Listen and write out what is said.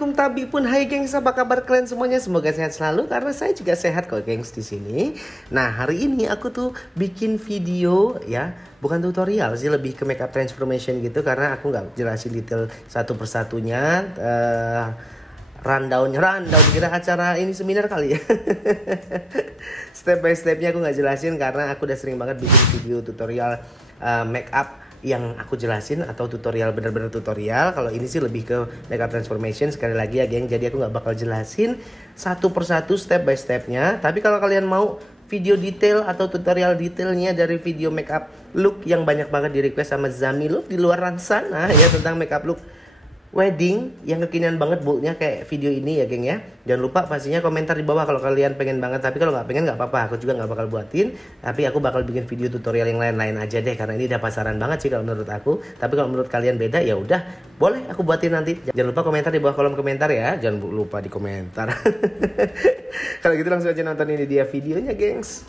Assalamualaikum tabi pun, hai gengs, apa kabar kalian semuanya? Semoga sehat selalu karena saya juga sehat kok gengs di sini. Nah, hari ini aku tuh bikin video ya, bukan tutorial sih, lebih ke makeup transformation gitu karena aku nggak jelasin detail satu persatunya. Rundown kira acara ini seminar kali ya. Step by stepnya aku nggak jelasin karena aku udah sering banget bikin video tutorial makeup yang aku jelasin atau tutorial bener-bener tutorial. Kalau ini sih lebih ke makeup transformation sekali lagi ya geng. Jadi aku nggak bakal jelasin satu persatu step by stepnya. Tapi kalau kalian mau video detail atau tutorial detailnya dari video makeup look yang banyak banget di request sama Zami Love di luar sana ya, tentang makeup look wedding yang kekinian banget buatnya kayak video ini ya geng ya. Jangan lupa pastinya komentar di bawah kalau kalian pengen banget. Tapi kalau nggak pengen nggak apa-apa, aku juga nggak bakal buatin. Tapi aku bakal bikin video tutorial yang lain-lain aja deh, karena ini udah pasaran banget sih kalau menurut aku. Tapi kalau menurut kalian beda ya udah, boleh aku buatin nanti. Jangan lupa komentar di bawah kolom komentar ya. Jangan lupa di komentar. Kalau gitu langsung aja nonton ini dia videonya gengs.